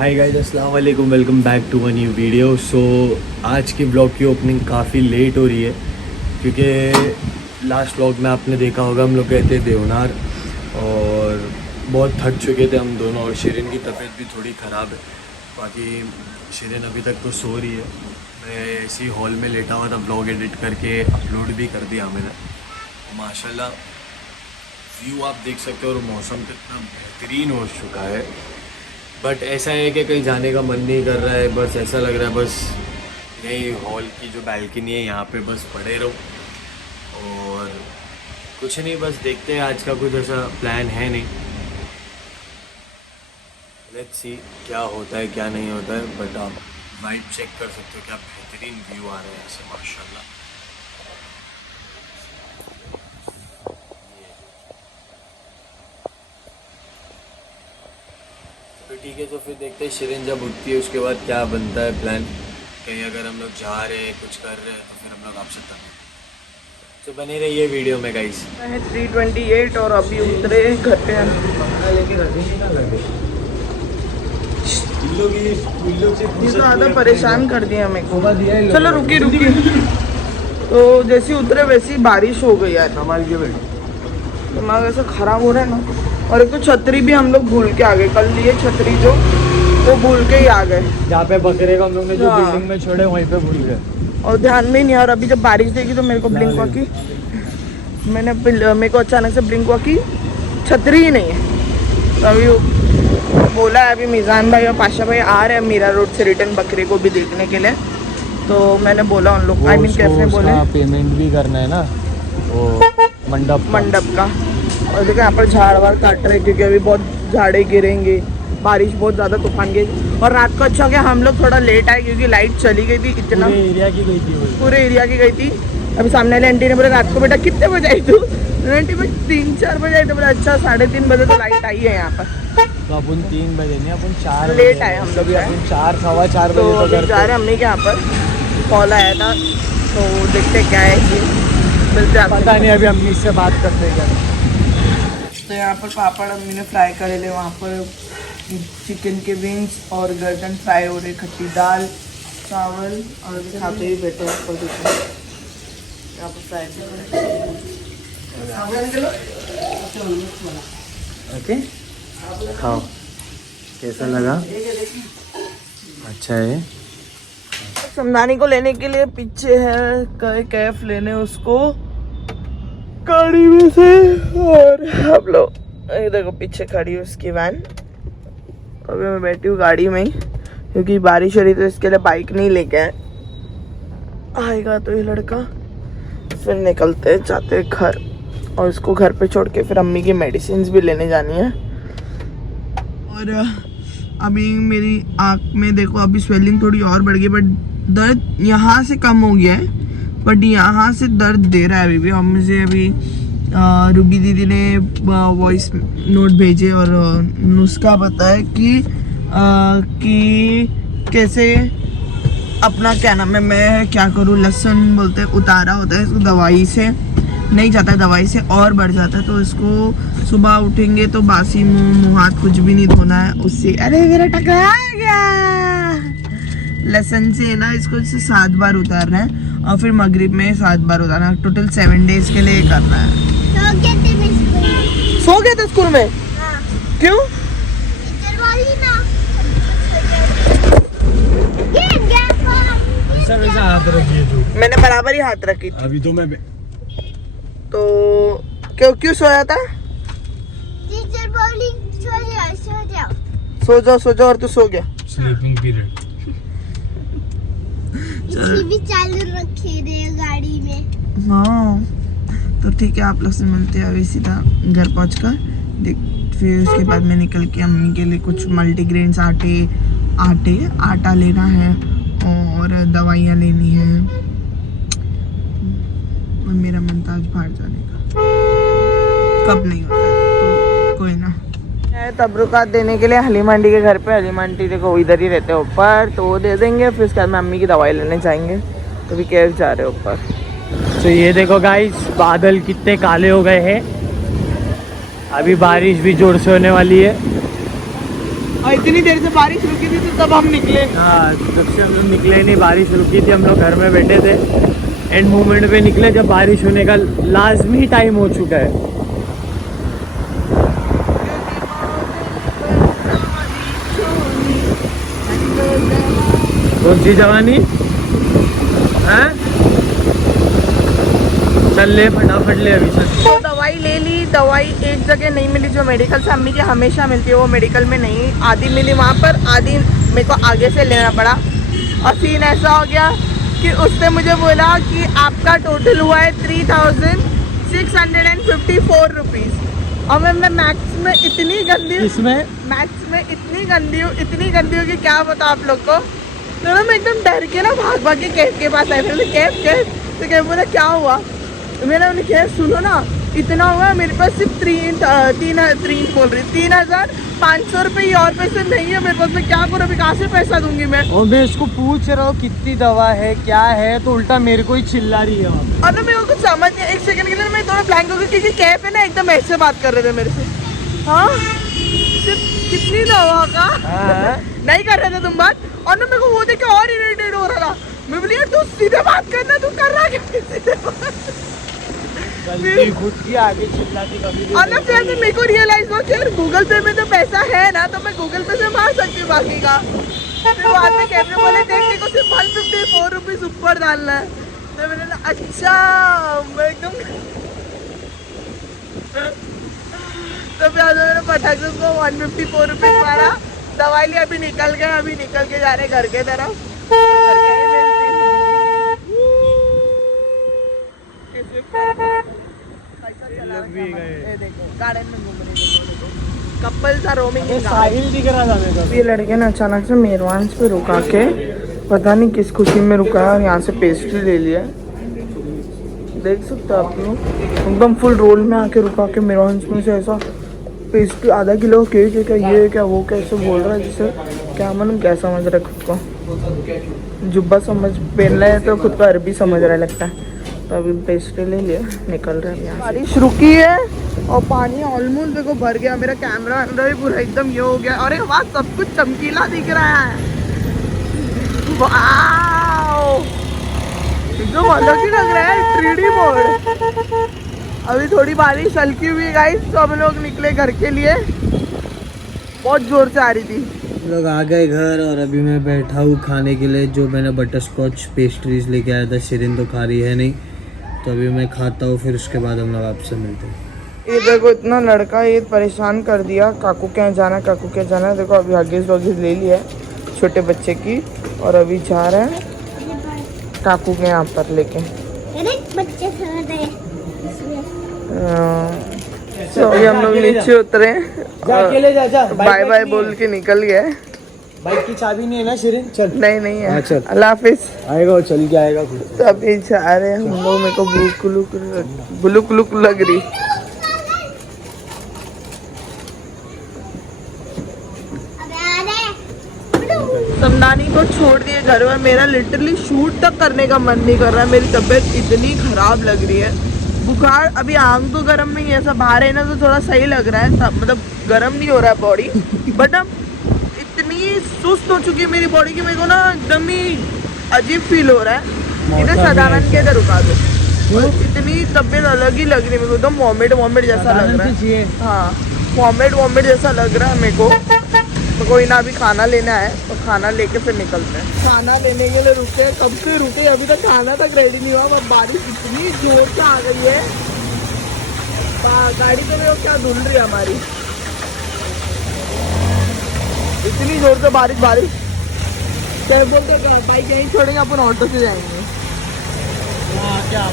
हाय guys, अस्सलाम वालेकुम, welcome back to a new video. So आज की ब्लॉग की ओपनिंग काफ़ी लेट हो रही है क्योंकि लास्ट ब्लॉग में आपने देखा होगा हम लोग गए थे देवनार और बहुत थक चुके थे हम दोनों और शिरीन की तबीयत भी थोड़ी ख़राब है। बाकी शिरीन अभी तक तो सो रही है। मैं इसी हॉल में लेटा हुआ था, ब्लॉग एडिट करके अपलोड भी कर दिया मैंने। माशाल्लाह व्यू आप देख सकते हो और मौसम कितना बेहतरीन हो चुका है। बट ऐसा है कि कहीं जाने का मन नहीं कर रहा है, बस ऐसा लग रहा है बस यही हॉल की जो बालकनी है यहाँ पे बस पड़े रहो और कुछ नहीं। बस देखते हैं, आज का कुछ ऐसा प्लान है नहीं। लेट्स सी क्या होता है क्या नहीं होता है। बट आप वाइब चेक कर सकते हो, क्या बेहतरीन व्यू आ रहे हैं ऐसे माशाल्लाह। तो ठीक है, तो फिर देखते हैं शिरीन जब उठती है उसके बाद क्या बनता है प्लान। कहीं अगर हम लोग जा रहे हैं कुछ कर रहे हैं तो फिर हम लोग आपसे तब तो बने रहिए वीडियो में गाइस। 3:28 और अभी उतरे घर पे हम। ये तो ज़्यादा परेशान कर दिया मेरे को। चलो रुकी तो जैसे उतरे वैसी बारिश हो गई यार। दिमाग ऐसा खराब हो रहा है ना। और एक तो छतरी भी हम लोग भूल के आ गए, कल लिए छतरी जो वो भूल के ही आ गए। जहाँ पे बकरे को हम लोग ने जो बिल्डिंग में छोड़े वहीं पे भूल गए और ध्यान में ही नहीं। और अभी जब बारिश देखी तो मेरे को ब्लिंक हुआ कि मेरे को अचानक से ब्लिंक हुआ कि छतरी ही नहीं है। तो अभी बोला है, अभी मिजान भाई और पाशा भाई आ रहे हैं मीरा रोड से रिटर्न बकरे को भी देखने के लिए। तो मैंने बोला उन लोग, आई मीन कैसे बोले, पेमेंट भी करना है ना वो मंडप का। और देखो यहाँ पर झाड़ वाड़ काट रहे क्योंकि अभी बहुत झाड़े गिरेंगे, बारिश बहुत ज़्यादा तूफान गिरी। और रात को अच्छा हो गया हम लोग थोड़ा लेट आए क्योंकि लाइट चली गई थी इतना, पूरे एरिया की गई थी। अभी सामने वाले आंटी ने बोला रात को बेटा कितने बजे आई तू? आंटी मैं 3-4 बजे आई। तो बोला अच्छा 3:30 बजे तो लाइट आई है यहाँ पर। तो अपन 3 बजे नहीं, अपन 4 लेट आए हम लोग। 4-4:15 तो बजे अभी जा रहे अम्मी के यहाँ पर कॉल आया था, तो देखते क्या है जी, मिलते पता नहीं। अभी अम्मी से बात करते हैं क्या। तो यहाँ पर पापड़ अम्मी ने फ्राई करे ले, वहाँ पर चिकन के विंग्स और गर्दन फ्राई हो रहे, खट्टी दाल चावल और खाते ही बैठे हैं पर यहाँ पर फ्राई ओके खाओ, कैसा लगा? अच्छा है। समदानी को लेने के लिए पीछे है कैफ लेने उसको गाड़ी में से। और हम लोग ये देखो पीछे खड़ी है उसकी वैन। अभी मैं बैठी हूँ गाड़ी में ही क्योंकि बारिश हो रही तो इसके लिए बाइक नहीं लेके आए। आएगा तो ये लड़का, फिर निकलते जाते हैं घर और इसको घर पे छोड़ के फिर अम्मी की मेडिसिन भी लेने जानी है। और अभी मेरी आँख में देखो अभी स्वेलिंग थोड़ी और बढ़ गई, बट दर्द यहाँ से कम हो गया है, बट यहाँ से दर्द दे रहा है अभी भी। और मुझे अभी रूबी दीदी ने वॉइस नोट भेजे और नुस्खा बताया कि कैसे अपना क्या नाम है, मैं क्या करूँ, लहसुन बोलते हैं उतारा होता है इसको, दवाई से नहीं जाता है, दवाई से और बढ़ जाता है। तो इसको सुबह उठेंगे तो बासी मुंह हाथ कुछ भी नहीं धोना है उससे। अरे मेरा टकरा गया। लहसुन से ना इसको 7 बार उतारना है और फिर मगरिब में 7 बार उतारना है। टोटल 7 डेज के लिए करना है। सो गए थे स्कूल में? हाँ। क्यों? वैसा हाथ रखिए जो मैंने बराबर ही हाथ रखी थी। अभी तो मैं तो क्यों सोया था? टीचर बोली सो जाओ और तू सो गया। स्लीपिंग पीरियड भी चालू रखे थे गाड़ी में। हाँ तो ठीक है, आप लोग से मिलते हैं अभी सीधा घर पहुंचकर। फिर उसके बाद मैं निकल के अम्मी के लिए कुछ मल्टीग्रेन्स आटा लेना है और दवाइयाँ लेनी है। और मेरा मन था आज बाहर जाने का, कब नहीं होता है तो कोई ना। तबरुकात देने के लिए हलीमा आंटी के घर पे, हलीमा आंटी देखो इधर ही रहते हैं ऊपर, तो वो दे देंगे। फिर उसके बाद में अम्मी की दवाई लेने जाएंगे। तो भी कैफ जा रहे हैं ऊपर। तो ये देखो गाइस, बादल कितने काले हो गए हैं। अभी बारिश भी जोर से होने वाली है। और इतनी देर से बारिश रुकी थी तो तब हम निकले। हाँ, जब से हम लोग निकले नहीं, बारिश रुकी थी, हम लोग घर में बैठे थे। एंड मोमेंट पे निकले जब बारिश होने का लाजमी टाइम हो चुका है। कौन सी जवानी है? चल ले फटाफट ले अभी चल। तो दवाई ले ली, दवाई एक जगह नहीं मिली जो मेडिकल से अम्मी की हमेशा मिलती है, वो मेडिकल में नहीं, आधी मिली वहाँ पर, आधी मेरे को आगे से लेना पड़ा। और सीन ऐसा हो गया कि उसने मुझे बोला कि आपका टोटल हुआ है 3654 रुपीज़। और मैं मैथ्स में इतनी गंदी हूँ, इसमें मैथ्स में इतनी गंदी हूँ कि क्या बता आप लोग को। तो ना मैं एकदम डर के ना भाग भाग के कैफ के पास आई, फिर कैफ तो कैफ बोला क्या हुआ। मैंने उन्हें कहा सुनो ना, इतना हुआ मेरे पास सिर्फ 3,500 रुपये और पैसे नहीं है मेरे पास, मैं क्या करूँ अभी, कहाँ से पैसा दूंगी मैं। और मैं इसको पूछ रहा हूँ कितनी दवा है क्या है, तो उल्टा मेरे को ही चिल्ला रही है। और ना मेरे को कुछ समझ नहीं, एक सेकंड के लिए मैं थोड़ा ब्लैंक हो गई क्योंकि कैफ है ना एकदम ऐसे बात कर रहे थे मेरे से। हाँ सिर्फ कितनी दवा का नहीं कर रहे थे तुम बात। और ना मेरे को वो देख के और इरिटेट हो रहा था। मैं बोली यार तू सीधे बात करना, तू कर रहा क्या सीधे बात। खुद की आगे चिल्लाती कभी भी। और ना फिर मेरे को रियलाइज हुआ कि यार गूगल पे में तो पैसा है ना, तो मैं गूगल पे से मार सकती हूँ बाकी का। फिर बाद में कैमरे बोले देख मेरे को सिर्फ 154 रुपीज ऊपर डालना है। तो मैंने बोला अच्छा, मैं एकदम तो फिर मैंने फटाक से उसको 154 रुपीज मारा, दवाई ली, अभी निकल के जा रहे घर के तरफ। घर के ही मिलती हूँ। गार्डन में घूम रहे कपल्स आर रोमिंग इन साहिल दिख रहा था मेरे को। ये लड़के ने अचानक से मेरवांस पे रुका के पता नहीं किस खुशी में रुका है और यहाँ से पेस्ट्री ले लिया। देख सकते हो आप लोग, एकदम फुल रोल में आके रुका के मेरवांस में से ऐसा पेस्ट्री, आधा किलो केक है क्या, ये क्या वो कैसे बोल रहा है, जिसे क्या मालूम क्या समझ रहा है खुद को, जुब्बा समझ पहन रहा है तो खुद को अरबी समझ रहा है लगता है। तो अभी पेस्ट्री ले लिया, निकल रहे हैं यहाँ। बारिश रुकी है और पानी ऑलमोस्ट देखो भर गया, मेरा कैमरा भी पूरा एकदम ये हो गया। अरे वाह सब कुछ चमकीला दिख रहा है, वाओ एकदम अलग ही लग रहा है 3D मोड। अभी थोड़ी बारिश हल्की हुई गाइस, तो हम लोग निकले घर के लिए, बहुत जोर से आ रही थी। लोग आ गए घर और अभी मैं बैठा हूँ खाने के लिए। जो मैंने बटर स्कॉच पेस्ट्रीज लेके आया था, शिरीन तो खा रही है नहीं, तो अभी मैं खाता हूँ, फिर उसके बाद हम लोग आपसे मिलते हैं। ये देखो इतना लड़का ये परेशान कर दिया, काकू के यहाँ जाना, काकू के यहाँ जाना। देखो अभी हगीज वगीज ले लिया है छोटे बच्चे की, और अभी जा रहे हैं काकू के यहाँ पर लेके। बच्चे तो अभी हम लोग नीचे उतरे, बाय बाय बोल के निकल गए। बाइक की चाबी नहीं है ना शिरीन? चल। नहीं है। हाँ, चल। अल्लाह हाफिज। आएगा वो, चल के आएगा खुद। तो अभी जा रहे हैं हम लोग, मेरे को बुलुक लग रही। समदानी को छोड़ दिए घर में, मेरा लिटरली शूट तक करने का मन नहीं कर रहा। मेरी तबीयत इतनी खराब लग रही है, बुखार, अभी आंग तो गर्म नहीं है, ऐसा बाहर है ना तो थोड़ा सही लग रहा है, मतलब गर्म नहीं हो रहा है बॉडी, बट अब इतनी सुस्त हो चुकी है मेरी बॉडी की, मेरे को ना एकदम ही अजीब फील हो रहा है। इधर सदानंद के इधर रुका दो, इतनी तबीयत अलग ही लग रही है मेरे को, एकदम वॉमिट जैसा लग रहा है। हाँ वॉमिट जैसा लग रहा है मेरे को। तो कोई ना, अभी खाना लेना है तो खाना लेके फिर निकलते हैं। खाना लेने के लिए रुके, कब से रुके, अभी तक खाना तक रेडी नहीं हुआ। अब बारिश इतनी जोर से आ गई है, गाड़ी तो मेरे को क्या धुल रही है हमारी, इतनी जोर से बारिश। क्या बोलते बाइक यहीं छोड़ेंगे, अपन ऑटो से जाएंगे।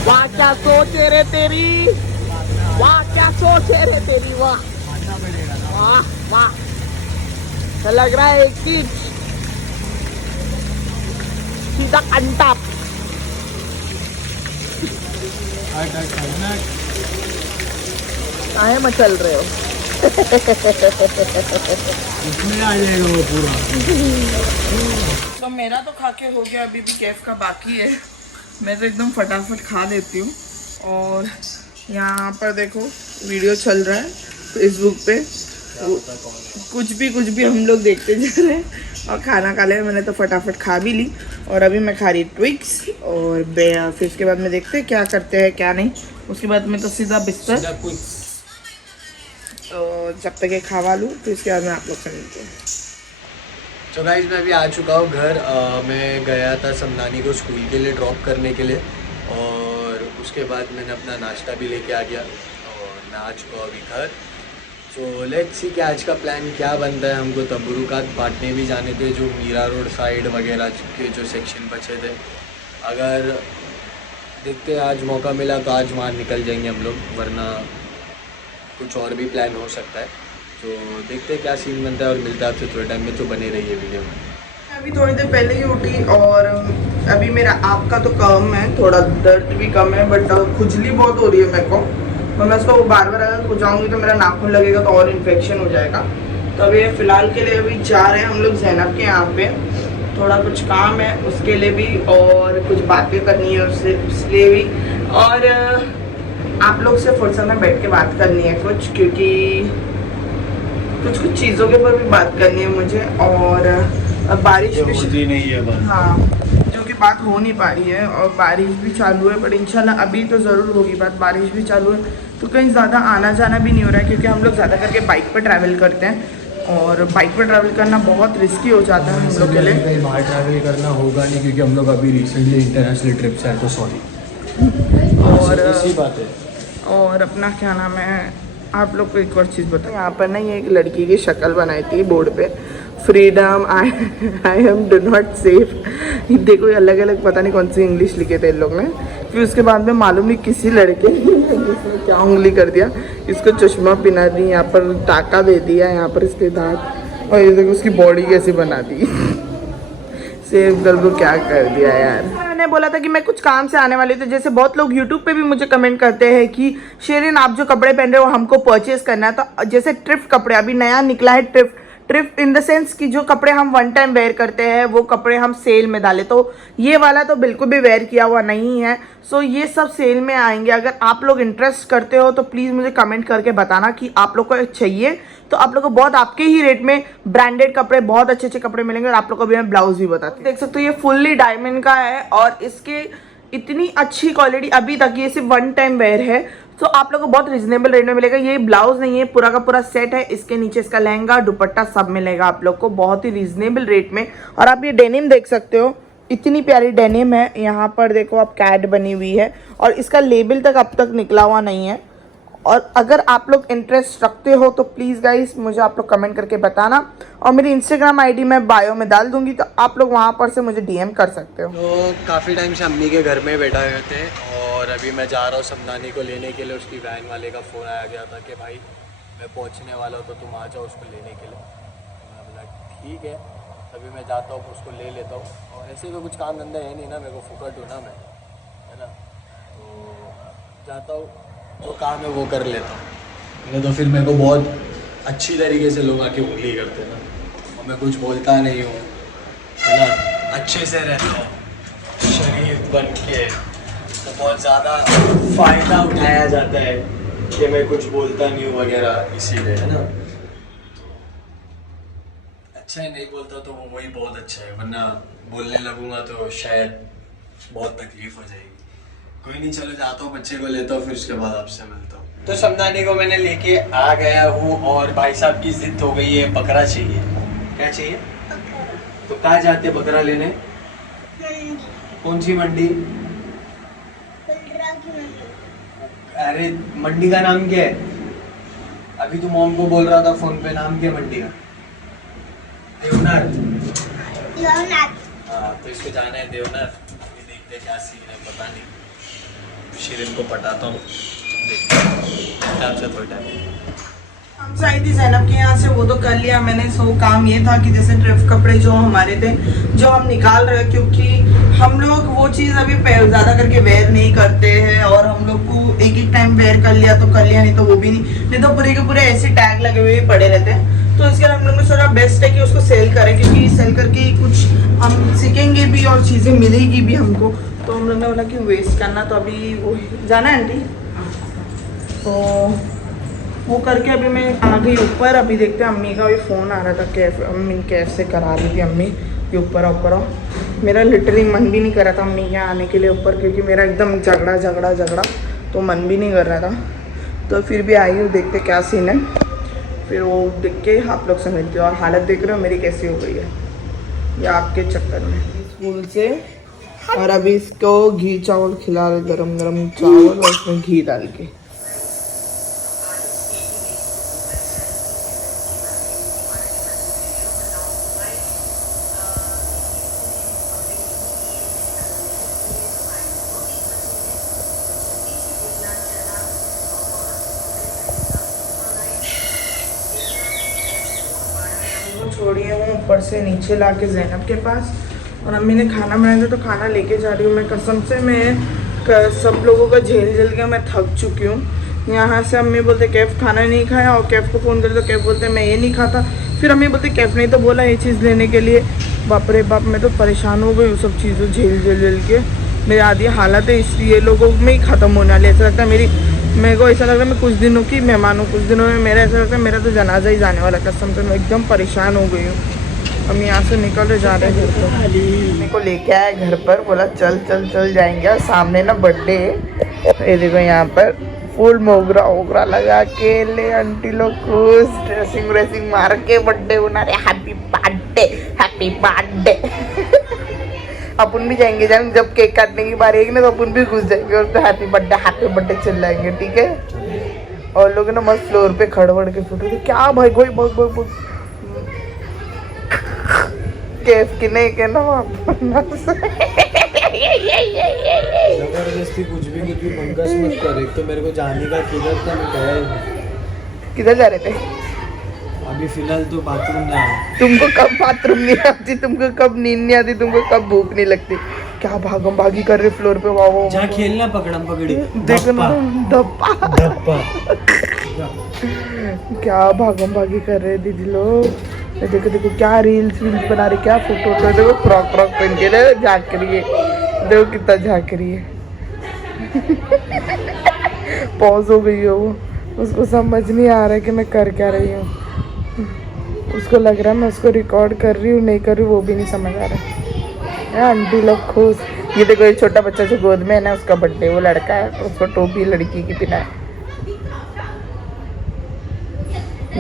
वाह क्या सोच रे तेरी, वाह क्या सोच रे तेरी, वाह वाह लग रहा है कि सीधा अंटाप। काहे मचल रहे हो? इसमें आ जाएगा वो पूरा। तो मेरा तो खा के हो गया, अभी भी कैफ का बाकी है। मैं तो एकदम फटाफट खा लेती हूँ। और यहाँ पर देखो वीडियो चल रहा है फेसबुक पे, क्या पता कौन है। कुछ भी हम लोग देखते जा रहे हैं और खाना खा लिया। मैंने तो फटाफट खा भी ली और अभी मैं खा रही ट्विक्स और फिर उसके बाद में देखते हैं क्या करते हैं क्या नहीं। उसके बाद में तो सीधा बिस्तर, सीधा कुछ। तो जब तक ये खावा लूँ फिर उसके बाद में आप लोग से मिलते हैं। तो गाइस मैं अभी आ चुका हूँ घर। मैं गया था समनानी को स्कूल के लिए ड्रॉप करने के लिए और उसके बाद मैंने अपना नाश्ता भी लेके आ गया और मैं आ चुका हूँ अभी घर। तो लेट्स सी कि आज का प्लान क्या बनता है। हमको तबरुकात बांटने भी जाने थे, जो मीरा रोड साइड वगैरह के जो सेक्शन बचे थे। अगर देखते हैं आज मौका मिला तो आज वहाँ निकल जाएंगे हम लोग, वरना कुछ और भी प्लान हो सकता है। तो देखते हैं क्या सीन बनता है और मिलता है आपसे थोड़े टाइम में। तो बने रहिए वीडियो में। अभी थोड़ी देर पहले ही उठी और अभी मेरा आँख का तो कम है, थोड़ा दर्द भी कम है, बट खुजली बहुत हो रही है मेरे को। तो मैं उसको बार बार अगर खुजाऊंगी तो मेरा नाखून लगेगा तो और इन्फेक्शन हो जाएगा। तो अभी फ़िलहाल के लिए अभी जा रहे हैं हम लोग ज़ैनब के यहाँ पे, थोड़ा कुछ काम है उसके लिए भी और कुछ बातें करनी है उससे, इसलिए भी। और आप लोग से फुर्सत में बैठ के बात करनी है कुछ, क्योंकि कुछ चीज़ों के ऊपर भी बात करनी है मुझे। और बारिश भी होती नहीं है बात। हाँ, जो कि बात हो नहीं पा रही है और बारिश भी चालू है, बट इंशाल्लाह अभी तो ज़रूर होगी बात। बारिश भी चालू है तो कहीं ज़्यादा आना जाना भी नहीं हो रहा है, क्योंकि हम लोग ज़्यादा करके बाइक पर ट्रैवल करते हैं और बाइक पर ट्रैवल करना बहुत रिस्की हो जाता है हम लोग के लिए। कहीं बाहर ट्रैवल करना होगा नहीं, क्योंकि हम लोग अभी रिसेंटली इंटरनेशनल ट्रिप से आए, तो सॉरी। और इसी बात है। और अपना क्या नाम है, आप लोग को एक और चीज़ बताओ। यहाँ पर ना ये एक लड़की की शक्ल बनाई थी बोर्ड पे, freedom I am do not safe. देखो ये अलग अलग पता नहीं कौन सी इंग्लिश लिखे थे इन लोग ने। फिर उसके बाद में मालूम नहीं किसी लड़के जिसने क्या उंगली कर दिया, इसको चश्मा पहना दी, यहाँ पर टाका दे दिया, यहाँ पर इसके दांत, और ये देखो उसकी बॉडी कैसी बना दी। सेफ गर्ल को क्या कर दिया यार। मैंने बोला था कि मैं कुछ काम से आने वाली थी। जैसे बहुत लोग यूट्यूब पे भी मुझे कमेंट करते हैं कि शेरिन आप जो कपड़े पहन रहे हो हमको परचेज करना है। तो जैसे ट्रिप कपड़े अभी नया निकला है, ट्रिप इन द सेंस कि जो कपड़े हम वन टाइम वेयर करते हैं वो कपड़े हम सेल में डालें। तो ये वाला तो बिल्कुल भी वेयर किया हुआ नहीं है। सो ये सब सेल में आएंगे। अगर आप लोग इंटरेस्ट करते हो तो प्लीज़ मुझे कमेंट करके बताना कि आप लोग को चाहिए। तो आप लोग को बहुत आपके ही रेट में ब्रांडेड कपड़े, बहुत अच्छे अच्छे कपड़े मिलेंगे। और आप लोग को भी मैं ब्लाउज भी बताती हूँ। देख सकते हो ये फुल्ली डायमंड का है और इसके इतनी अच्छी क्वालिटी, अभी तक ये सिर्फ वन टाइम वेयर है। तो आप लोग को बहुत रिजनेबल रेट में मिलेगा। ये ब्लाउज नहीं है, पूरा का पूरा सेट है। इसके नीचे इसका लहंगा, दुपट्टा सब मिलेगा आप लोग को बहुत ही रिजनेबल रेट में। और आप ये डेनिम देख सकते हो, इतनी प्यारी डेनिम है। यहाँ पर देखो आप कैट बनी हुई है और इसका लेबल तक अब तक निकला हुआ नहीं है। और अगर आप लोग इंटरेस्ट रखते हो तो प्लीज़ गाइस मुझे आप लोग कमेंट करके बताना। और मेरी इंस्टाग्राम आईडी मैं बायो में डाल दूंगी, तो आप लोग वहाँ पर से मुझे डीएम कर सकते हो। तो काफ़ी टाइम से अम्मी के घर में बैठा हुए थे और अभी मैं जा रहा हूँ समनानी को लेने के लिए। उसकी वैन वाले का फ़ोन आया गया था कि भाई मैं पहुँचने वाला हूँ तो तुम आ जाओ उसको लेने के लिए। मैं बोला ठीक है, अभी मैं जाता हूँ उसको ले लेता हूँ। और ऐसे तो कुछ काम धंधा है नहीं ना, मेरे को फुकट हूँ ना मैं, है ना। तो जाता हूँ, जो काम है वो कर लेता हूँ। नहीं तो फिर मेरे को बहुत अच्छी तरीके से लोग आके उंगली करते हैं ना, और मैं कुछ बोलता नहीं हूँ, है ना। अच्छे से रहता हूँ शरीफ बन के, तो बहुत ज़्यादा फ़ायदा उठाया जाता है कि मैं कुछ बोलता नहीं हूँ वगैरह, इसीलिए, है ना। अच्छा है नहीं बोलता तो वो वही बहुत अच्छा है, वरना बोलने लगूंगा तो शायद बहुत तकलीफ हो जाएगी। कोई नहीं, चलो जाता हूँ, बच्चे को लेता हूँ, फिर उसके बाद आपसे मिलता हूँ। तो समनानी को मैंने लेके आ गया हूँ और भाई साहब की जिद हो गई है, बकरा चाहिए। क्या चाहिए? तो कहाँ जाते बकरा लेने? कौन सी मंडी? अरे मंडी का नाम क्या है? अभी तू मॉम को बोल रहा था फोन पे, नाम क्या मंडी का? देवनार। हाँ, तो इसको जाना है देवनार। देखते क्या सीन है, पता नहीं। शिरीन को पटाता हूँ, थोड़ा टाइम हम आई थी ज़ैनब के यहाँ से, वो तो कर लिया मैंने। सो काम ये था कि जैसे ट्रिप कपड़े जो हमारे थे जो हम निकाल रहे हैं, क्योंकि हम लोग वो चीज़ अभी ज़्यादा करके वेयर नहीं करते हैं। और हम लोग को एक ही टाइम वेयर कर लिया तो कर लिया, नहीं तो वो भी नहीं तो पूरे के पूरे ऐसे टैग लगे हुए पड़े रहते हैं। तो इसके लिए हम लोग ने सोचा बेस्ट है कि उसको सेल करें, क्योंकि सेल करके कुछ हम सीखेंगे भी और चीज़ें मिलेगी भी हमको। तो हम लोग ने बोला कि वेस्ट करना, तो अभी वो जाना है आंटी। तो वो करके अभी मैं आ गई ऊपर। अभी देखते हैं, अम्मी का भी फ़ोन आ रहा था कैफ, अम्मी कैफ से करा रही थी अम्मी ये ऊपर आओ। मेरा लिटरली मन भी नहीं कर रहा था अम्मी के आने के लिए ऊपर, क्योंकि मेरा एकदम झगड़ा तो मन भी नहीं कर रहा था। तो फिर भी आई हूँ, देखते क्या सीन है, फिर वो देख के आप लोग से मिलती हूँ। और हालत देख रहे हो मेरी कैसी हो गई है ये आपके चक्कर में स्कूल से। और अभी इसको घी चावल खिला रहे, गरम गरम चावल और उसमें घी डाल के। छोड़िए हूँ ऊपर से नीचे लाके ज़ैनब के पास, और अम्मी ने खाना बनाया था तो खाना लेके जा रही हूँ। मैं कसम से सब लोगों का झेल के मैं थक चुकी हूँ। यहाँ से अम्मी बोलते कैफ खाना नहीं खाया, और कैफ को फ़ोन करे तो कैफ बोलते मैं ये नहीं खाता। फिर अम्मी बोलते कैफ ने तो बोला ये चीज़ लेने के लिए। बाप रे बाप, मैं तो परेशान हो गई सब चीज़ों झेल के। मेरी आधी हालत है, इसलिए लोगों में ही ख़त्म होने वाली। ऐसा लगता है मेरे को ऐसा लग रहा है मैं कुछ दिनों की मेहमान हूँ, कुछ दिनों में मेरा ऐसा लगता है मेरा तो जनाजा ही जाने वाला। कसम से मैं एकदम परेशान हो गई हूँ। हम यहाँ से निकल रहे, जा रहे हैं घर पर। मेरे को लेके आया घर पर, बोला चल जाएंगे। और सामने ना बर्थडे है, ये देखो यहाँ पर फुल मोगरा वोगरा लगा के ले आंटी लोग खुश, ड्रेसिंग मार के बर्थडे बना रहे। हैप्पी बर्थडे अपन भी जाएंगे जब केक काटने की बारी आएगी ना, तो अपन भी घुस जाएंगे और तो हैप्पी बर्थडे चिल्लाएंगे, ठीक है। और लोग ना मस्त फ्लोर पे खड़बड़ के फोटो तो क्या भाई कोई बग केफ की नहीं के ना जबरदस्ती कुछ भी बंकस मत कर। एक तो मेरे को जाने का किधर था, मैं गया ही नहीं। किधर जा रहे थे? अभी फिलहाल तो बाथरूम में आया। तुमको कब बाथरूम नहीं आती, तुमको कब नींद नहीं आती, तुमको कब भूख नहीं लगती? क्या भागम भागी कर रहे फ्लोर पे? वाह जहाँ खेलना पकड़म पकड़ी, देखो ना धप्पा क्या भागम भागी कर रहे दीदी लोग। देखो क्या रील्स बना रही, क्या फोटो। देखो फ्रॉक पहन के झाँक रही है, देखो कितना झाँक रही है। पॉज हो गई है वो, उसको समझ नहीं आ रहा है कि मैं कर क्या रही हूँ। उसको लग रहा है मैं उसको रिकॉर्ड कर रही हूँ, नहीं कर रही हूँ, वो भी नहीं समझ आ रहा है। आंटी लोग खुश। ये देखो ये छोटा बच्चा जो गोद में है ना, उसका बर्थडे, वो लड़का है, उसको टोपी लड़की की पहना है।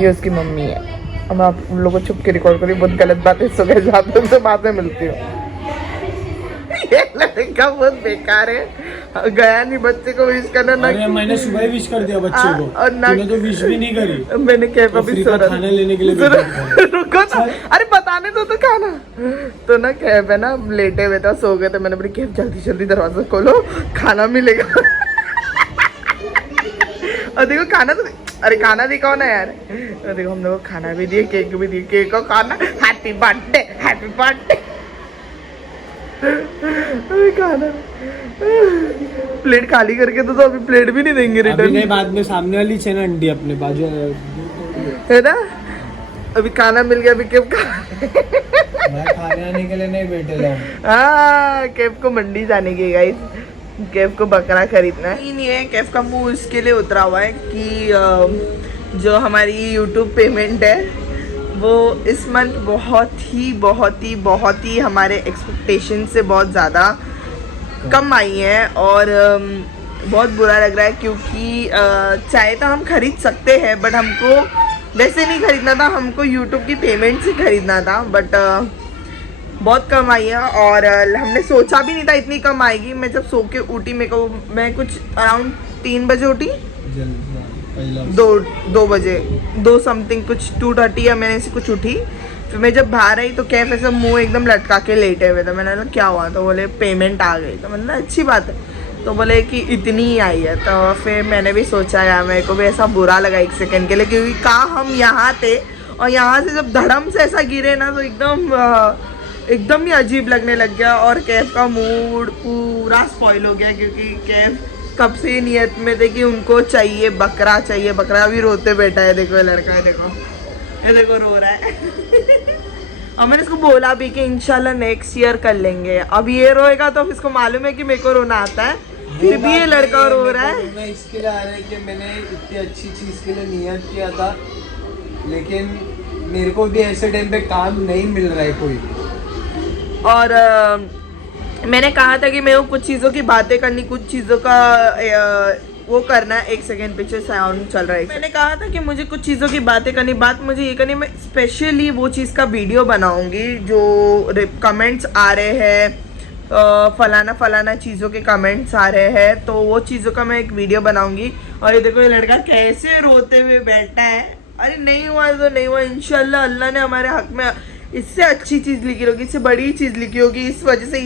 ये उसकी मम्मी है। अब मैं आप उन लोगों को छुप के रिकॉर्ड करी, बहुत गलत बात है। सुबह जाते हैं तो बाद में मिलती हूँ। ये लड़का बहुत बेकार है, गया नहीं बच्चे को विश करना ना। अरे मैंने सुबह ही विश कर दिया बच्चे को, और ना तूने तो विश भी नहीं करी। मैंने कैफ अभी खाना लेने के लिए रुको ना, अरे बताने दो तो खाना। तो ना कैफ है ना लेटे हुए था, सो गए थे। मैंने बोली कैफ जल्दी दरवाजा खोलो, खाना मिलेगा। और देखो खाना तो, अरे खाना दिखाओ ना यार। और देखो हम लोग को खाना भी दिए, केक भी दिए, केक को खाना, हैप्पी बर्थडे। खाना प्लेट खाली करके तो अभी प्लेट भी नहीं देंगे रिटर्न। नहीं, बाद में सामने वाली है ना अंडी अपने बाजू है ना। अभी खाना मिल गया, अभी केप मैं खाने आने के लिए नहीं बैठे। हाँ केप को मंडी जाने की गाइस, कैफ को बकरा खरीदना है। नहीं है, कैफ का मुंह इसके लिए उतरा हुआ है कि जो हमारी YouTube पेमेंट है वो इस मंथ बहुत ही हमारे एक्सपेक्टेशन से बहुत ज़्यादा कम आई है। और बहुत बुरा लग रहा है, क्योंकि चाहे तो हम खरीद सकते हैं, बट हमको वैसे नहीं खरीदना था, हमको YouTube की पेमेंट से खरीदना था। बट बहुत कम आई है, और हमने सोचा भी नहीं था इतनी कम आएगी। मैं जब सो के उठी, मैं कुछ अराउंड 3 बजे उठी, 2 बजे 2 समथिंग कुछ 2:30 या मैंने ऐसे कुछ उठी। फिर मैं जब बाहर आई तो कैफ ऐसा मुंह एकदम लटका के लेटे हुए थे। मैंने बोला क्या हुआ, तो बोले पेमेंट आ गई। तो मैंने अच्छी बात है, तो बोले कि इतनी ही आई है। तो फिर मैंने भी सोचा यार, मेरे को भी ऐसा बुरा लगा 1 सेकंड के लिए, क्योंकि कहाँ हम यहाँ थे और यहाँ से जब धड़म से ऐसा गिरे ना, तो एकदम ही अजीब लगने लग गया। और कैफ का मूड पूरा स्पॉइल हो गया, क्योंकि कैफ कब से नियत में थे कि उनको चाहिए बकरा। अभी रोते बैठा है, देखो ये लड़का है, देखो रो रहा है। और मैंने इसको बोला भी कि इंशाल्लाह नेक्स्ट ईयर कर लेंगे। अब ये रोएगा तो इसको मालूम है कि मेरे को रोना आता है, फिर भी ये लड़का रो रहा है। मैं इसके लिए आ रहा है कि मैंने इतनी अच्छी चीज के लिए नियत किया था, लेकिन मेरे को भी ऐसे टाइम पे काम नहीं मिल रहा है कोई। और मैंने कहा था कि मेरे को कुछ चीज़ों की बातें करनी, कुछ चीज़ों का वो करना है। एक सेकेंड पीछे साउंड चल रहा है। मैंने कहा था कि मुझे कुछ चीज़ों की बातें करनी, बात मुझे ये करनी, मैं स्पेशली वो चीज़ का वीडियो बनाऊंगी जो कमेंट्स आ रहे हैं, फलाना फलाना चीज़ों के कमेंट्स आ रहे हैं, तो वो चीज़ों का मैं एक वीडियो बनाऊंगी। और ये देखो ये लड़का कैसे रोते हुए बैठा है। अरे नहीं हुआ तो नहीं हुआ, इंशाल्लाह अल्लाह ने हमारे हक में इससे अच्छी चीज़ लिखी होगी, इससे बड़ी चीज़ लिखी होगी। इस वजह से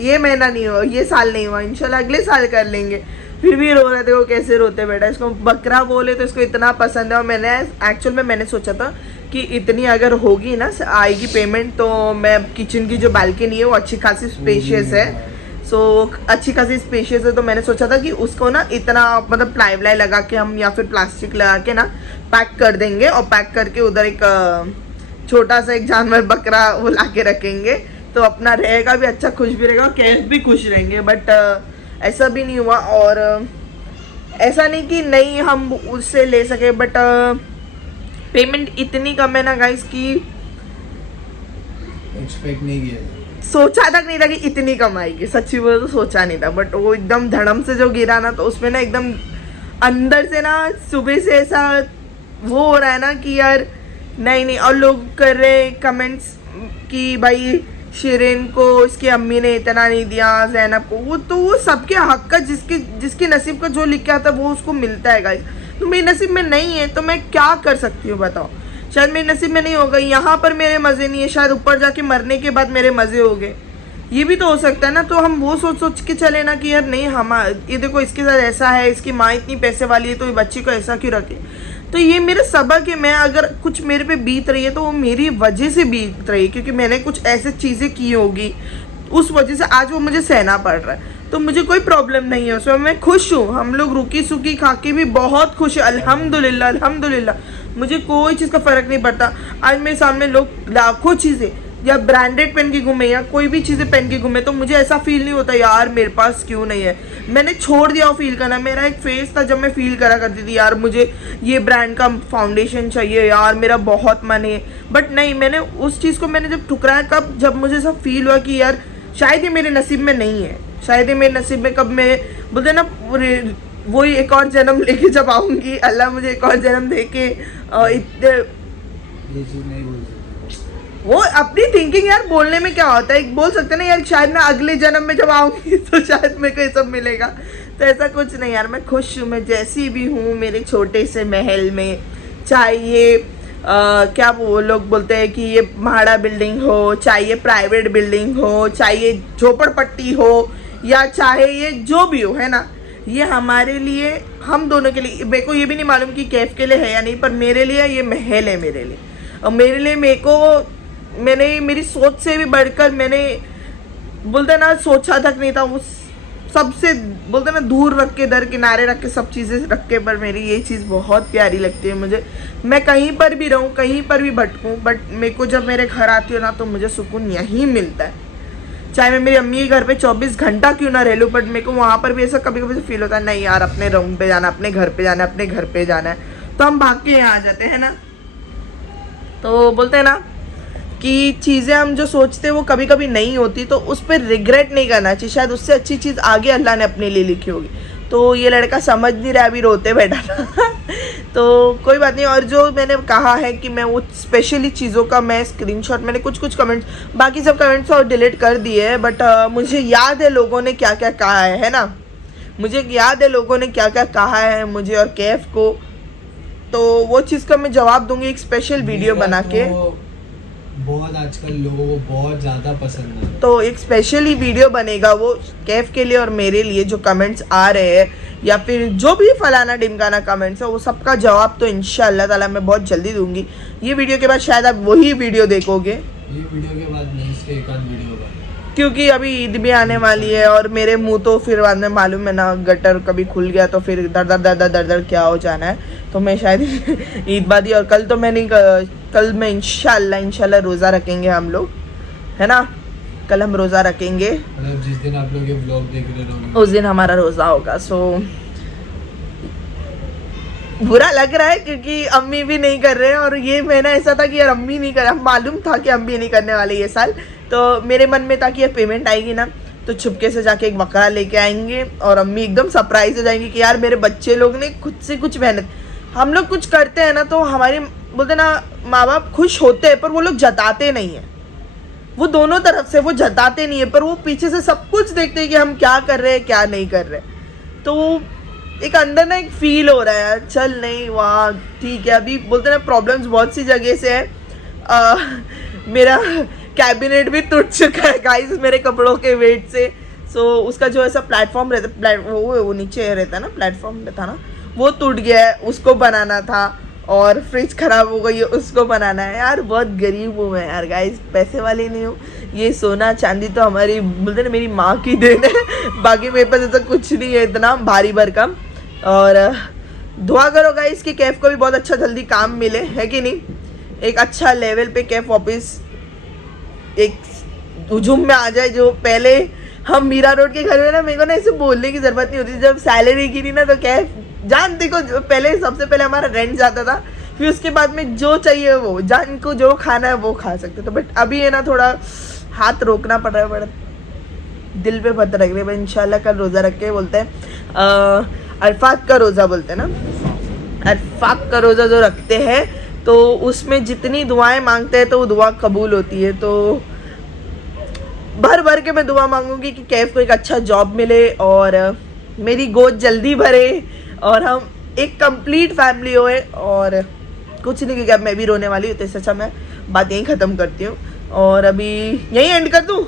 ये महीना नहीं हुआ, ये साल नहीं हुआ, इंशाल्लाह अगले साल कर लेंगे। फिर भी रो रहे थे, वो कैसे रोते बेटा। इसको बकरा बोले तो इसको इतना पसंद है। और मैंने सोचा था कि इतनी अगर होगी ना आएगी पेमेंट, तो मैं किचन की जो बालकनी है वो अच्छी खासी स्पेशियस है, अच्छी खासी स्पेशियस है, तो मैंने सोचा था कि उसको ना इतना मतलब प्लाई व्लाई लगा के हम या फिर प्लास्टिक लगा के ना पैक कर देंगे, और पैक करके उधर एक छोटा सा एक जानवर बकरा वो ला के रखेंगे, तो अपना रहेगा भी अच्छा, खुश भी रहेगा और कैफ भी खुश रहेंगे। बट ऐसा भी नहीं हुआ। और ऐसा नहीं कि नहीं हम उससे ले सके, बट पेमेंट इतनी कम है ना गाइस कि एक्सपेक्ट नहीं किया, सोचा तक नहीं था कि इतनी कम आएगी। सच्ची बोलो तो सोचा नहीं था, बट वो एकदम धड़म से जो गिरा ना, तो उसमें ना एकदम अंदर से ना सुबह से ऐसा वो हो रहा है ना कि यार नहीं। और लोग कर रहे कमेंट्स कि भाई शिरीन को उसकी अम्मी ने इतना नहीं दिया, ज़ैनब को, वो सबके हक का, जिसके नसीब का जो लिखा था वो उसको मिलता है गाइस। तो मेरे नसीब में नहीं है तो मैं क्या कर सकती हूँ बताओ। शायद मेरे नसीब में नहीं होगा, यहाँ पर मेरे मज़े नहीं है, शायद ऊपर जाके मरने के बाद मेरे मज़े हो गए, ये भी तो हो सकता है ना। तो हम वो सोच के चले ना कि यार नहीं, हम ये देखो इसके साथ ऐसा है, इसकी माँ इतनी पैसे वाली है तो ये बच्ची को ऐसा क्यों रखे। तो ये मेरा सबक है। मैं अगर कुछ मेरे पे बीत रही है तो वो मेरी वजह से बीत रही है, क्योंकि मैंने कुछ ऐसे चीज़ें की होगी, उस वजह से आज वो मुझे सहना पड़ रहा है। तो मुझे कोई प्रॉब्लम नहीं है उसमें, मैं खुश हूँ। हम लोग रुकी सुकी खा के भी बहुत खुश है, अल्हम्दुलिल्लाह अल्हम्दुलिल्लाह। मुझे कोई चीज़ का फ़र्क नहीं पड़ता। आज मेरे सामने लोग लाखों चीज़ें या ब्रांडेड पहन के घूमे या कोई भी चीज़ें पहन के घूमे, तो मुझे ऐसा फील नहीं होता यार मेरे पास क्यों नहीं है। मैंने छोड़ दिया वो फील करना। मेरा एक फेज था जब मैं फील करा करती थी यार मुझे ये ब्रांड का फाउंडेशन चाहिए यार, मेरा बहुत मन है। बट नहीं, मैंने उस चीज़ को मैंने जब ठुकराया, कब, जब मुझे सब फील हुआ कि यार शायद ये मेरे नसीब में नहीं है, शायद ये मेरे नसीब में, कब मैं बोलते ना वो एक और जन्म लेके जब आऊँगी, अल्लाह मुझे एक और जन्म दे के इतने, ये चीज़ नहीं बोल सकते। वो अपनी थिंकिंग यार, बोलने में क्या होता है, बोल सकते ना यार शायद मैं अगले जन्म में जब आऊँगी तो शायद मेरे को ये सब मिलेगा। तो ऐसा कुछ नहीं यार, मैं खुश हूँ, मैं जैसी भी हूँ मेरे छोटे से महल में। चाहे ये क्या वो लोग बोलते हैं कि ये भाड़ा बिल्डिंग हो, चाहे ये प्राइवेट बिल्डिंग हो, चाहे ये झोपड़पट्टी हो, या चाहे ये जो भी हो, है ना, ये हमारे लिए, हम दोनों के लिए। मेरे को ये भी नहीं मालूम कि कैफ के लिए है या नहीं, पर मेरे लिए ये महल है मेरे लिए। और मेरे लिए मैंने मेरी सोच से भी बढ़कर, मैंने बोलते ना सोचा तक नहीं था, उस सबसे बोलते ना दूर रख के, दर किनारे रख के, सब चीज़ें रख के, पर मेरी ये चीज़ बहुत प्यारी लगती है मुझे। मैं कहीं पर भी रहूँ, कहीं पर भी भटकूँ, बट मेरे को जब मेरे घर आती हूँ ना तो मुझे सुकून यहीं मिलता है। चाहे मैं मेरी अम्मी के घर पे 24 घंटा क्यों ना रह लूँ, बट मेरे को वहाँ पर भी ऐसा कभी कभी फील होता है नहीं यार अपने रूम पे जाना, अपने घर पे जाना, अपने घर पे जाना है, तो हम भाग के यहाँ आ जाते हैं ना। तो बोलते हैं ना कि चीज़ें हम जो सोचते हैं वो कभी कभी नहीं होती, तो उस पर रिग्रेट नहीं करना चाहिए। शायद उससे अच्छी चीज़ आगे अल्लाह ने अपने लिए लिखी होगी। तो ये लड़का समझ नहीं रहा, अभी रोते बैठा था तो कोई बात नहीं। और जो मैंने कहा है कि मैं वो स्पेशली चीज़ों का मैं स्क्रीनशॉट, मैंने कुछ कमेंट्स, बाकी सब कमेंट्स और डिलीट कर दिए हैं, बट मुझे याद है लोगों ने क्या क्या कहा है ना, मुझे याद है लोगों ने क्या क्या कहा है मुझे और कैफ को। तो वो चीज़ का मैं जवाब दूंगी एक स्पेशल वीडियो बना के। बहुत आजकल लोगों को बहुत ज़्यादा पसंद है, तो एक स्पेशली वीडियो बनेगा वो कैफ के लिए और मेरे लिए, जो कमेंट्स आ रहे हैं या फिर जो भी फलाना ढिमकाना कमेंट्स है, वो सबका जवाब तो इंशाल्लाह ताला मैं बहुत जल्दी दूंगी। ये वीडियो के बाद शायद आप वही वीडियो देखोगे, ये वीडियो के बाद नहीं, इसके एक आध वीडियो बाद, क्योंकि अभी ईद भी आने वाली है और मेरे मुंह तो फिर बाद में मालूम है ना, गटर कभी खुल गया तो फिर दर क्या हो जाना है। तो मैं शायद ईद बाद ही, और कल तो मैं नहीं, कल मैं इंशाल्लाह रोज़ा रखेंगे हम लोग, है ना, कल हम रोज़ा रखेंगे, मतलब जिस दिन आप लोग ये व्लॉग देख रहे हो उस दिन हमारा रोज़ा होगा। सो बुरा लग रहा है क्योंकि अम्मी भी नहीं कर रहे हैं, और ये मैंने ऐसा था कि यार अम्मी नहीं कर, मालूम था कि अम्मी नहीं करने वाले ये साल, तो मेरे मन में था कि ये पेमेंट आएगी ना तो छुपके से जाके एक बकरा लेके आएंगे और अम्मी एकदम सरप्राइज हो जाएंगी कि यार मेरे बच्चे लोग ने खुद से कुछ मेहनत, हम लोग कुछ करते हैं ना तो हमारे बोलते ना माँ बाप खुश होते हैं पर वो लोग जताते नहीं है, वो दोनों तरफ से वो जताते नहीं है, पर वो पीछे से सब कुछ देखते हैं कि हम क्या कर रहे हैं क्या नहीं कर रहे। तो एक अंदर ना एक फील हो रहा है चल नहीं वहाँ ठीक है। अभी बोलते ना प्रॉब्लम्स बहुत सी जगह से है, मेरा कैबिनेट भी टूट चुका है गाइस मेरे कपड़ों के वेट से। सो उसका जो ऐसा प्लेटफॉर्म रहता, वो नीचे रहता है ना, प्लेटफॉर्म था ना, वो टूट गया है, उसको बनाना था, और फ्रिज खराब हो गई है, उसको बनाना है। यार बहुत गरीब हूँ मैं यार गाइस, पैसे वाली नहीं हूँ। ये सोना चांदी तो हमारी बोलते ना मेरी माँ की देन है, बाकी मेरे पास ऐसा कुछ नहीं है इतना भारी भरकम। और दुआ करो गाइस कि कैफ को भी बहुत अच्छा जल्दी काम मिले, है कि नहीं, एक अच्छा लेवल पे कैफ वापस एक हुजूम में आ जाए। जो पहले हम मीरा रोड के घर में ना, मेरे को ना ऐसे बोलने की जरूरत नहीं होती, जब सैलरी गिरी ना तो कैफ जान देखो, पहले सबसे पहले हमारा रेंट जाता था, फिर उसके बाद में जो चाहिए वो जान को जो खाना है वो खा सकते थे। बट अभी है ना थोड़ा हाथ रोकना पड़ रहा है, बड़ा दिल पे पत्थर रख रहे हैं। इंशाल्लाह कल रोज़ा रख के बोलते हैं अरफात का रोज़ा बोलते हैं ना, अरफात का रोज़ा जो रखते हैं तो उसमें जितनी दुआएं मांगते हैं तो वो दुआ कबूल होती है। तो भर भर के मैं दुआ मांगूंगी कि कैफ को एक अच्छा जॉब मिले और मेरी गोद जल्दी भरे और हम एक कंप्लीट फैमिली होए। और कुछ नहीं, क्योंकि अब मैं भी रोने वाली हूँ, तो इससे अच्छा मैं बात यहीं ख़त्म करती हूँ और अभी यहीं एंड कर दूँ।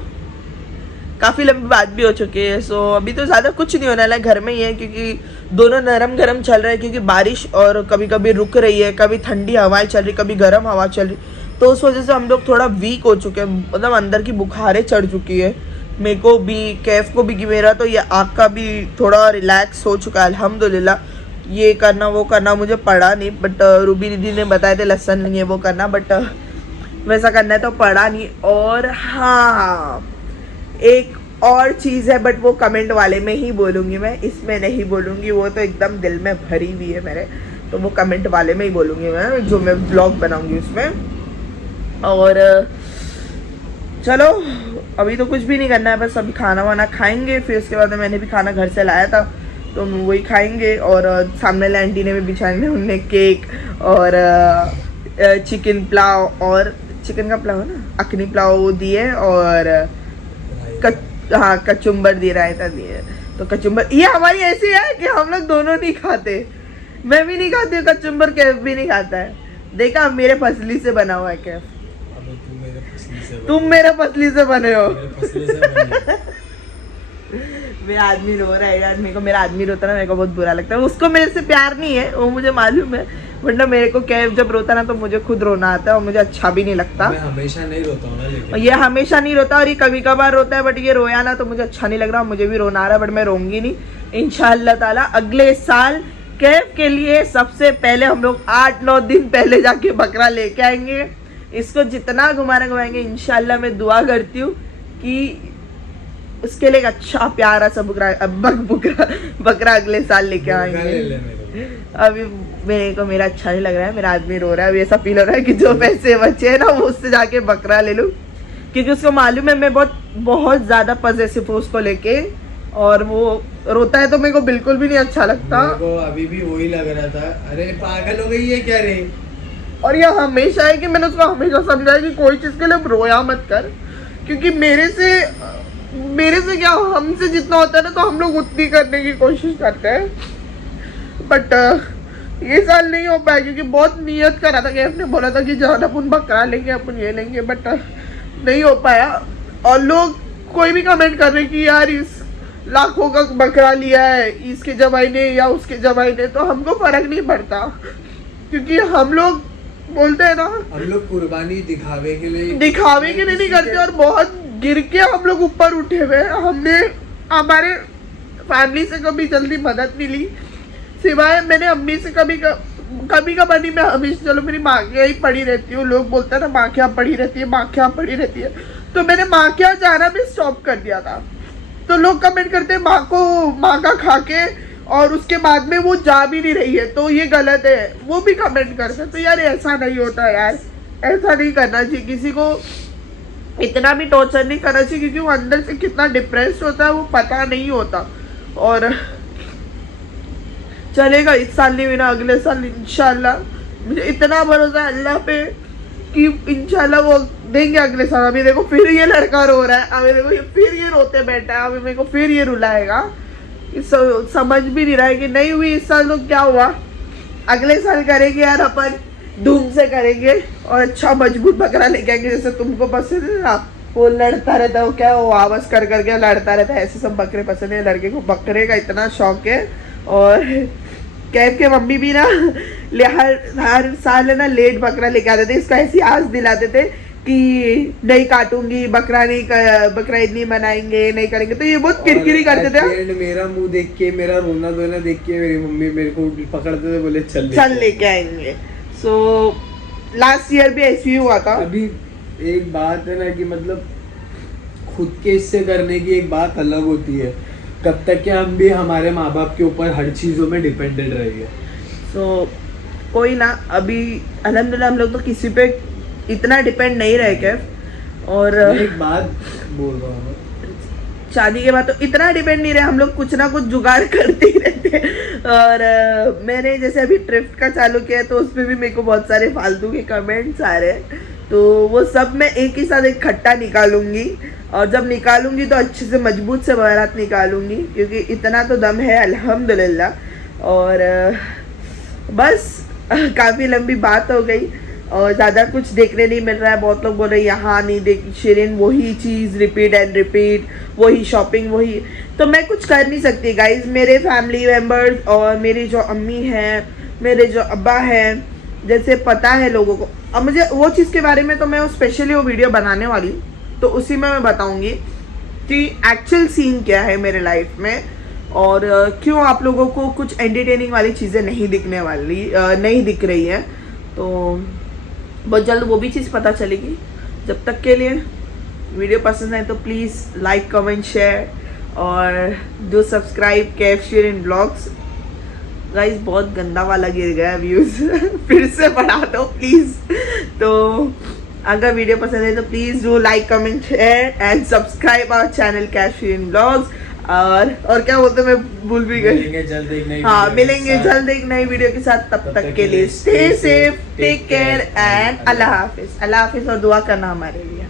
काफ़ी लंबी बात भी हो चुकी है। सो अभी तो ज़्यादा कुछ नहीं होने वाला है, घर में ही है, क्योंकि दोनों नरम गरम चल रहा है, क्योंकि बारिश और कभी कभी रुक रही है, कभी ठंडी हवाएं चल रही, कभी गर्म हवा चल रही, तो उस वजह से हम लोग थोड़ा वीक हो चुके हैं, मतलब अंदर की बुखारें चढ़ चुकी है मेरे को भी, कैफ को भी, कि मेरा तो ये आँख का भी थोड़ा रिलैक्स हो चुका है अल्हम्दुलिल्लाह। ये करना वो करना मुझे पड़ा नहीं, बट रूबी दीदी ने बताया थे लहसुन नहीं है वो करना, बट वैसा करना है तो पड़ा नहीं। और हाँ एक और चीज़ है, बट वो कमेंट वाले में ही बोलूँगी मैं, इसमें नहीं बोलूँगी, वो तो एकदम दिल में भरी हुई है मेरे, तो वो कमेंट वाले में ही बोलूँगी मैं, जो मैं ब्लॉग बनाऊँगी उसमें। और चलो अभी तो कुछ भी नहीं करना है, बस अभी खाना वाना खाएंगे, फिर उसके बाद मैंने भी खाना घर से लाया था तो वही खाएंगे। और सामने वाले आंटी ने भी बिछाने उन्हें केक और चिकन पुलाव, और चिकन का पुलाव है ना, अखनी पुलाव वो दिए, और हाँ कचुम्बर दिए, रायता दिए। तो कचुम्बर ये हमारी ऐसी है कि हम लोग दोनों नहीं खाते, मैं भी नहीं खाती हूँ कचुम्बर, कैफ भी नहीं खाता है। देखा मेरे फसली से बना हुआ है कैफ, तुम मेरे पसली से बने हो। मेरा आदमी रो रहा है यार, मेरे को मेरा आदमी रोता ना मेरे को बहुत बुरा लगता है, उसको मेरे से प्यार नहीं है वो मुझे मालूम है, वरना मेरे को कैफ जब रोता ना तो मुझे खुद रोना आता है और मुझे अच्छा भी नहीं लगता। मैं हमेशा नहीं रोता हूँ ना, लेकिन ये हमेशा नहीं रोता और ये कभी कभार रोता है, बट ये रोया ना तो मुझे अच्छा नहीं लग रहा, मुझे भी रोना आ रहा है, बट मैं रोऊंगी नहीं इंशाअल्लाह ताला। अगले साल कैफ के लिए सबसे पहले हम लोग 8-9 दिन पहले जाके बकरा लेके आएंगे, इसको जितना घुमाएंगे इंशाल्लाह। मैं दुआ करती हूँ कि उसके लिए एक अच्छा प्यारा सा बकरा अगले साल लेके आएंगे। अभी मेरे को मेरा अच्छा नहीं लग रहा है, मेरा आदमी रो रहा है, अभी ऐसा फील हो रहा है कि जो पैसे बचे हैं ना वो उससे जाके बकरा ले लूँ, क्योंकि उसको मालूम है मैं बहुत ज़्यादा पॉजिटिव हूँ उसको लेके, और वो रोता है तो मेरे को बिल्कुल भी नहीं अच्छा लगता। मेरे को अभी भी वही लग रहा था, अरे पागल हो गई है क्या रे। और यह हमेशा है कि मैंने उसको हमेशा समझाया कि कोई चीज़ के लिए रोया मत कर, क्योंकि मेरे से क्या, हमसे जितना होता है ना तो हम लोग उतनी करने की कोशिश करते हैं, बट ये साल नहीं हो पाया, क्योंकि बहुत नियत करा था कि आपने बोला था कि जान अपन बकरा लेंगे, अपन ये लेंगे, बट नहीं हो पाया। और लोग कोई भी कमेंट कर रहे कि यार इस लाखों का बकरा लिया है इसके जमाई ने या उसके जमाई ने, तो हमको फर्क नहीं पड़ता, क्योंकि हम लोग बोलते हैं ना, हम लोग कुर्बानी दिखावे के लिए नहीं करते, और बहुत गिर के हम लोग ऊपर उठे हुए। हमने हमारे फैमिली से कभी जल्दी मदद नहीं ली, सिवाय मैंने अम्मी से कभी कभी मैं हमेशा, चलो मेरी माँ के ही पड़ी रहती हूँ, लोग बोलते हैं ना माँ क्या पड़ी रहती है, माँ क्या पड़ी रहती है, तो मैंने माँ के यहाँ जाना भी स्टॉप कर दिया था। तो लोग कमेंट करते हैं माँ का खा के और उसके बाद में वो जा भी नहीं रही है तो ये गलत है, वो भी कमेंट करते हैं। तो यार ऐसा नहीं होता यार, ऐसा नहीं करना चाहिए, किसी को इतना भी टॉर्चर नहीं करना चाहिए, क्योंकि वो अंदर से कितना डिप्रेस्ड होता है वो पता नहीं होता। और चलेगा, इस साल नहीं बिना अगले साल इंशाल्लाह, मुझे इतना भरोसा है अल्लाह पे कि इंशाल्लाह वो देंगे अगले साल। अभी देखो फिर ये लड़का रो रहा है, अभी देखो ये फिर ये रोते बैठा है, अभी मेरे को फिर ये रुलाएगा। समझ भी नहीं रहा है कि नहीं हुई इस साल तो क्या हुआ, अगले साल करेंगे यार, अपन धूम से करेंगे और अच्छा मजबूत बकरा लेके आएंगे, जैसे तुमको पसंद है ना, वो लड़ता रहता है, वो क्या वो आवाज कर करके लड़ता रहता है, ऐसे सब बकरे पसंद है। लड़के को बकरे का इतना शौक है। और कैफ के मम्मी भी ना हर साल है ना लेट बकरा लेके आते थे, इसका ऐसी आस दिलाते थे कि नहीं काटूंगी, बकरा ईद नहीं बनाएंगे, नहीं करेंगे। तो ये बहुत किरकिरी करते थे। मेरा मुंह देख के, मेरा रोना धोना देख के मेरी मम्मी मेरे को पकड़ते थे, बोले चल लेके आएंगे। सो लास्ट ईयर भी ऐसे ही हुआ था। अभी एक बात है ना कि मतलब खुद के हिस्से करने की एक बात अलग होती है, कब तक कि हम भी हमारे माँ बाप के ऊपर हर चीज़ों में डिपेंडेंट रहेंगे। सो कोई ना, अभी अल्हम्दुलिल्लाह हम लोग तो किसी पे इतना डिपेंड नहीं रहे कैफ। और एक बात बोल रहा हूँ, शादी के बाद तो इतना डिपेंड नहीं रहे, हम लोग कुछ ना कुछ जुगाड़ करते ही रहते। और मैंने जैसे अभी ट्रिफ्ट का चालू किया है तो उसमें भी मेरे को बहुत सारे फालतू के कमेंट्स आ रहे हैं, तो वो सब मैं एक ही साथ इकट्ठा निकालूंगी। और जब निकालूंगी तो अच्छे से मजबूत से बारात निकालूंगी, क्योंकि इतना तो दम है अल्हम्दुलिल्लाह। और बस काफ़ी लंबी बात हो गई और ज़्यादा कुछ देखने नहीं मिल रहा है। बहुत लोग बोल रहे हैं यहाँ नहीं देख शिरीन, वही चीज़ रिपीट एंड रिपीट, वही शॉपिंग वही। तो मैं कुछ कर नहीं सकती गाइज। मेरे फैमिली मेम्बर्स और मेरी जो अम्मी हैं, मेरे जो अब्बा हैं, जैसे पता है लोगों को, अब मुझे वो चीज़ के बारे में तो मैं स्पेशली वो वीडियो बनाने वाली हूँ, तो उसी में मैं बताऊँगी कि एक्चुअल सीन क्या है मेरे लाइफ में और क्यों आप लोगों को कुछ एंटरटेनिंग वाली चीज़ें नहीं दिख रही हैं। तो बहुत जल्द वो भी चीज़ पता चलेगी। जब तक के लिए वीडियो पसंद है तो प्लीज़ लाइक कमेंट शेयर और do subscribe Kaif Shireen blogs. Guys बहुत गंदा वाला गिर गया व्यूज़ फिर से बढ़ा दो प्लीज़। तो अगर वीडियो पसंद है तो please do like comment share and subscribe our channel Kaif Shireen blogs. और क्या बोलते मैं भूल भी गई। मिलेंगे जल्द एक नई वीडियो के साथ। तब तक के लिए stay safe, take care and अल्लाह हाफिज। और दुआ करना हमारे लिए।